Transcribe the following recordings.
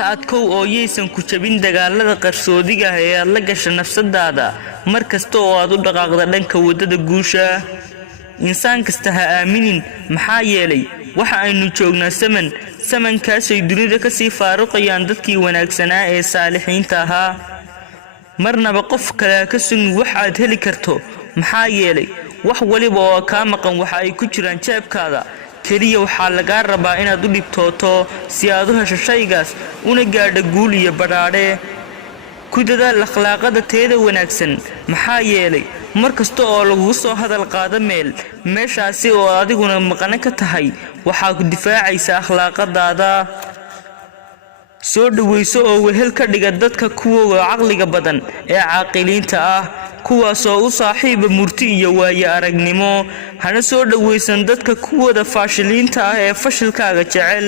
ka adkow oo yeysan ku jabin dagaalada qarsoodiga ah ee aad la gashay nafsadaada markasta oo aad u dhaqaaqdo dhanka wadada guusha insaan kasta ha aaminin maxaa yeelay waxa aynu joognaa samankaas ay dunida ka sii faaruqayaan dadkii wanaagsanaa ee saalixiinta ahaa marnaba qof kale ka sugin wax aad heli karto maxaa yeelay wax waliba oo ka maqan waxa ay ku jiraan jeebkaada kaliya waxa laga rabaa inaad u dhibtooto si aad u hesho shaygaas una gaadho guul iyo badhaadhe ku dadaal akhlaaqada teeda wanaagsan maxaa yeelay markasta oo lagu soo hadal qaado meeshaasi oo adiguna maqan ka tahay waxa ku difaacaysa akhlaaqadaada soo dhaweyso oo wehel ka dhiga dadka kuwa caqliga badan ee caaqiliinta ah kuwaas oo u saaxiiba murti iyo waayo aragnimo hana soo dhaweysan dadka kuwada faashiliinta ah ee fashilkaaga jecel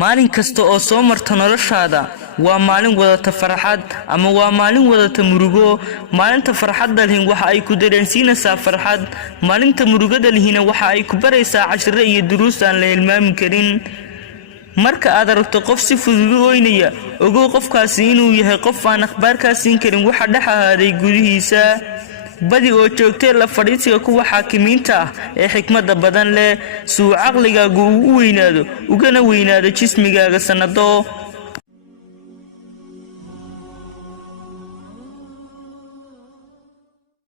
maalin kasta oo soo marta noloshaada waa maalin wadata farxad ama waa maalin wadata murugo maalinta farxadda leh waxa ay ku dareensiinaysaa farxad maalinta murugada lehina waxa ay ku baraysaa cashiro iyo duruus aan la hilmaami karin marka aad aragto qof si fudud u oynaya ogow qofkaasi inuu yahay qof aan akhbaarka siin karin waxa dhaxahaaday gudihiisa badi oo joogtay la fadhiisiga kuwa xaakimiinta ah ee xikmada badan leh suu caqligaagu u weynaado ugana weynaado jismigaaga sanado